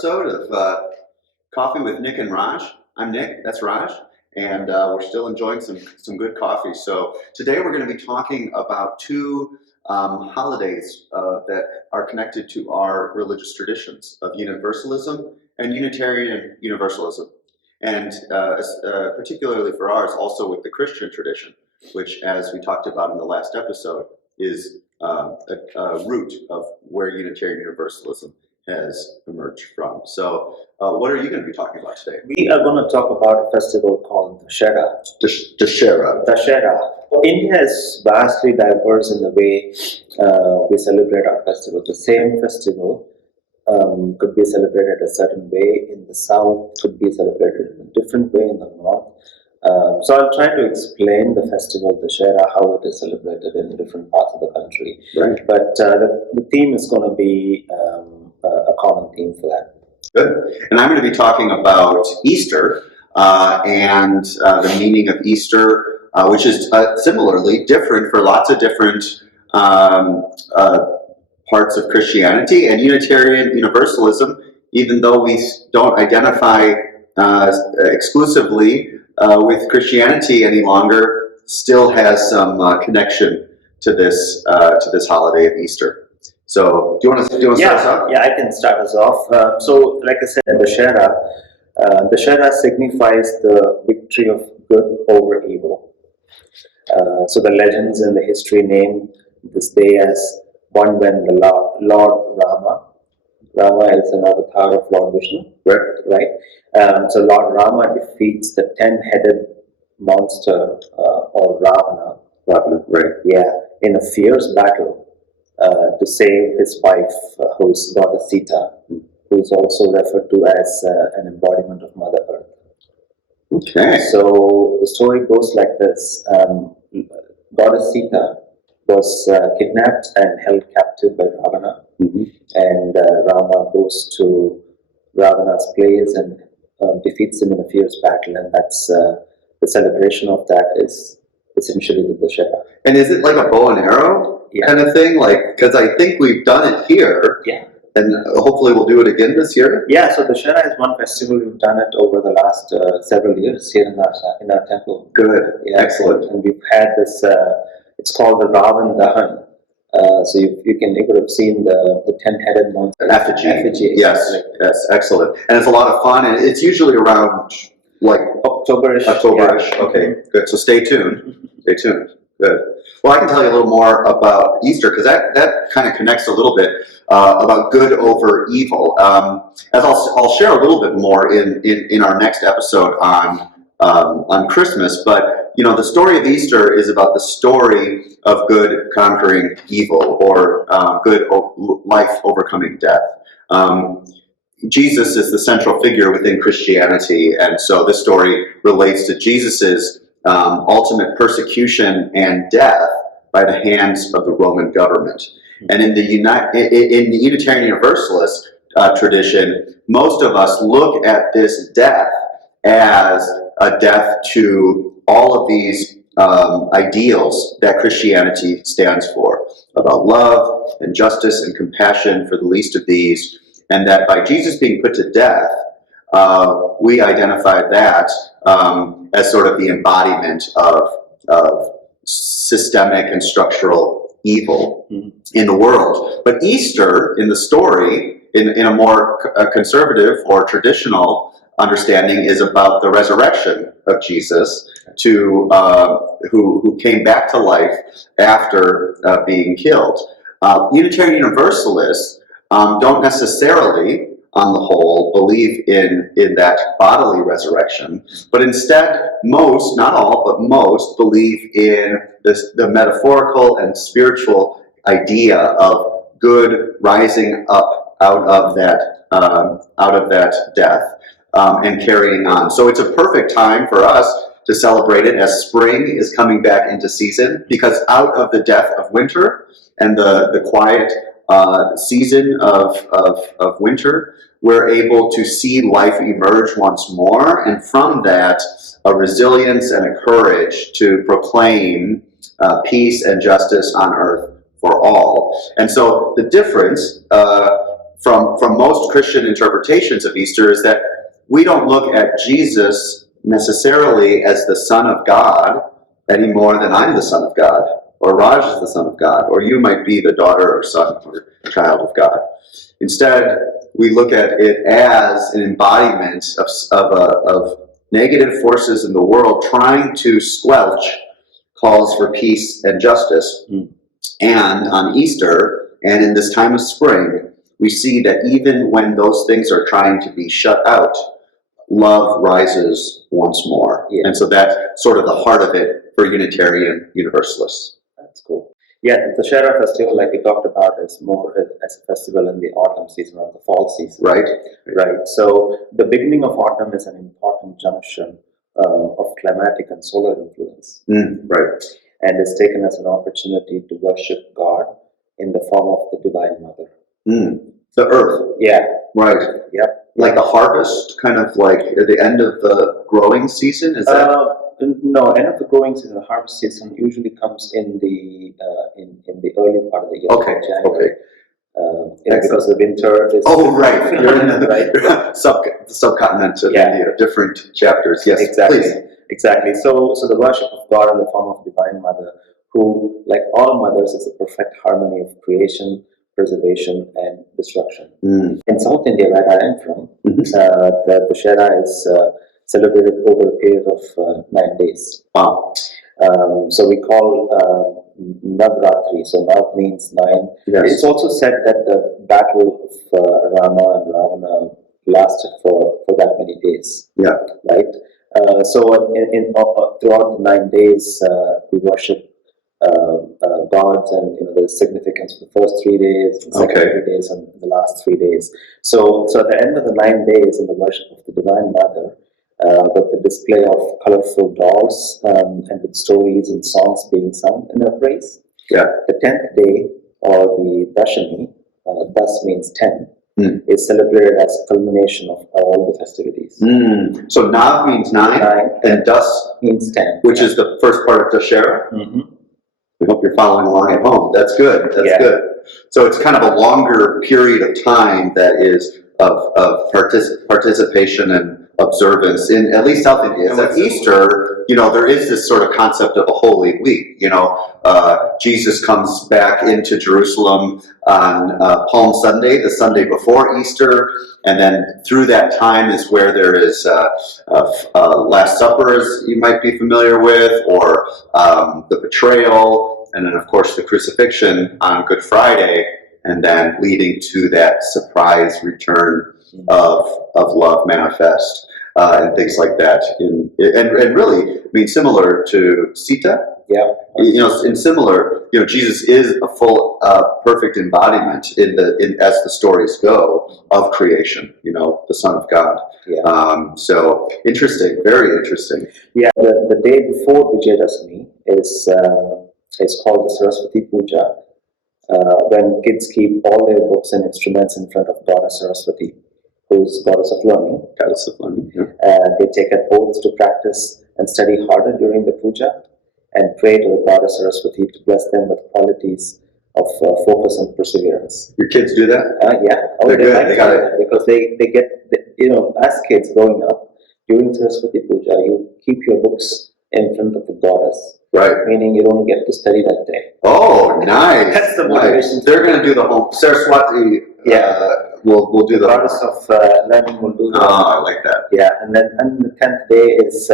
episode of Coffee with Nic and Raj. I'm Nic, that's Raj, and we're still enjoying some good coffee. So today we're going to be talking about two holidays that are connected to our religious traditions of Universalism and Unitarian Universalism, and particularly for ours, also with the Christian tradition, which, as we talked about in the last episode, is a root of where Unitarian Universalism has emerged from. So what are you going to be talking about today? We are going to talk about a festival called Dussehra. Dussehra. India is vastly diverse in the way we celebrate our festival. The same festival could be celebrated a certain way in the south, could be celebrated in a different way in the north. So I'll try to explain the festival Dussehra, how it is celebrated in different parts of the country. Right. But the theme is going to be a common theme for that. Good. And I'm going to be talking about Easter and the meaning of Easter, which is similarly different for lots of different parts of Christianity. And Unitarian Universalism, even though we don't identify exclusively with Christianity any longer, still has some connection to this holiday of Easter. So, do you want to start us off? Yeah, I can start us off. So, like I said, Dussehra signifies the victory of good over evil. So, the legends and the history name this day as one when the Lord Rama is an avatar of Lord Vishnu, right? So, Lord Rama defeats the 10-headed monster or Ravana, right? Yeah, in a fierce battle. To save his wife, who's goddess Sita, who is also referred to as an embodiment of Mother Earth. Okay. So the story goes like this. Goddess Sita was kidnapped and held captive by Ravana, and Rama goes to Ravana's place and defeats him in a fierce battle, and that's the celebration of that is essentially the Dussehra. And is it like a bow and arrow kind of thing? Like, because I think we've done it here. Yeah. And hopefully we'll do it again this year. Yeah, so Dussehra is one festival. We've done it over the last several years here in our temple. Good. Yeah, Excellent. And we've had this, it's called the Ravan Dahan. So you could have seen the 10-headed monster. Effigy. Yes, excellent. And it's a lot of fun, and it's usually around like October-ish. Yeah. Okay, good. So stay tuned. Stay tuned. Good. Well, I can tell you a little more about Easter, because that kind of connects a little bit about good over evil. As I'll share a little bit more in our next episode on Christmas. But the story of Easter is about the story of good conquering evil, or good life overcoming death. Jesus is the central figure within Christianity, and so this story relates to Jesus's ultimate persecution and death by the hands of the Roman government. And in the Unitarian Universalist tradition, most of us look at this death as a death to all of these ideals that Christianity stands for, about love and justice and compassion for the least of these, and that by Jesus being put to death, we identify that as sort of the embodiment of systemic and structural evil in the world. But Easter, in the story, in a more conservative or traditional understanding, is about the resurrection of Jesus, who came back to life after being killed. Unitarian Universalists don't necessarily, on the whole, believe in that bodily resurrection, but instead most, not all, but most, believe in the metaphorical and spiritual idea of good rising up out of that death and carrying on. So it's a perfect time for us to celebrate it as spring is coming back into season, because out of the death of winter and the quiet season of winter, we're able to see life emerge once more, and from that, a resilience and a courage to proclaim peace and justice on earth for all. And so the difference from most Christian interpretations of Easter is that we don't look at Jesus necessarily as the Son of God any more than I'm the Son of God, or Raj is the Son of God, or you might be the daughter or son or child of God. Instead, we look at it as an embodiment of negative forces in the world trying to squelch calls for peace and justice. And on Easter, and in this time of spring, we see that even when those things are trying to be shut out, love rises once more. Yeah. And so that's sort of the heart of it for Unitarian Universalists. That's cool. Yeah, the Dussehra festival, like we talked about, is more as a festival in the autumn season or the fall season. Right? Right. So the beginning of autumn is an important junction of climatic and solar influence. Right. And is taken as an opportunity to worship God in the form of the Divine Mother. The earth. Yeah. Right. Yep. Like the harvest, kind of like at the end of the growing season? Is that? No, end of the growing season, the harvest season usually comes in the early part of the year. Okay. January. Okay. Because the winter is. Oh, right. You're in the right. subcontinent of Yeah. India, different chapters. Yes, exactly. please. Exactly. So the worship of God in the form of Divine Mother, who, like all mothers, is a perfect harmony of creation, preservation, and destruction. In South India, where I am from, the Dussehra is celebrated over a period of 9 days. Wow. So we call Navratri. So Nav means 9. Yes. It's also said that the battle of Rama and Ravana lasted for that many days. Yeah. Right. So throughout the 9 days, we worship gods, and the significance for the first 3 days, the second 3 days, and the last 3 days. So at the end of the 9 days in the worship of the Divine Mother, with the display of colorful dolls and with stories and songs being sung in her praise. Yeah. The 10th day, or the Dashami, Das means 10, is celebrated as culmination of all the festivities. So Nav means 9, and Das means 10, which is the first part of Dussehra. We hope you're following along at home. That's good. That's good. So it's kind of a longer period of time that is of participation and observance in at least South India. At Easter, there is this sort of concept of a holy week. Jesus comes back into Jerusalem on Palm Sunday, the Sunday before Easter, and then through that time is where there is Last Supper, as you might be familiar with, or the betrayal, and then of course the crucifixion on Good Friday, and then leading to that surprise return of love manifest. And things like that, and really, similar to Sita. Yeah. In similar, Jesus is a full, perfect embodiment as the stories go of creation. The Son of God. Yeah. So interesting, very interesting. Yeah. The day before Vijayadashmi is called the Saraswati Puja, when kids keep all their books and instruments in front of Goddess Saraswati, who's goddess of learning. Goddess of learning. Yeah. They take an oath to practice and study harder during the puja, and pray to the goddess Saraswati to bless them with qualities of focus and perseverance. Your kids do that? Yeah. They're good. Like they got it. because they get, as kids growing up, during Saraswati Puja, you keep your books in front of the goddess. Right. Meaning you don't get to study that day. Oh, nice. That's the motivation. Nice. They're going to do the whole Saraswati. We'll do the goddess of learning will do that. Oh, I like that. Yeah, and then the 10th day is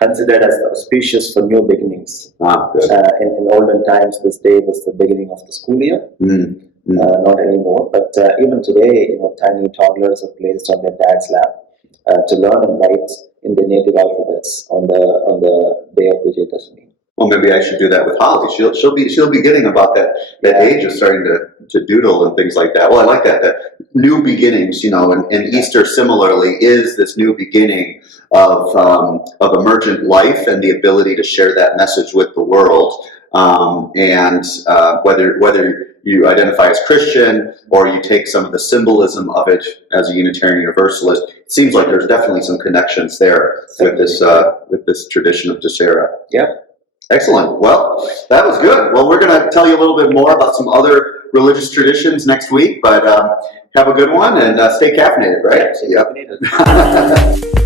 considered as auspicious for new beginnings. Good. In olden times, this day was the beginning of the school year. Not anymore, but even today, tiny toddlers are placed on their dad's lap to learn and write in their native alphabets on the day of Vijayadashmi. Well, maybe I should do that with Holly. She'll be getting about that age of starting to doodle and things like that. Well, I like that new beginnings, and Easter similarly is this new beginning of emergent life and the ability to share that message with the world. And whether you identify as Christian or you take some of the symbolism of it as a Unitarian Universalist, it seems like there's definitely some connections there with this tradition of Dussehra. Yeah. Excellent. Well, that was good. Well, we're going to tell you a little bit more about some other religious traditions next week, but have a good one and stay caffeinated, right? Yeah, so caffeinated.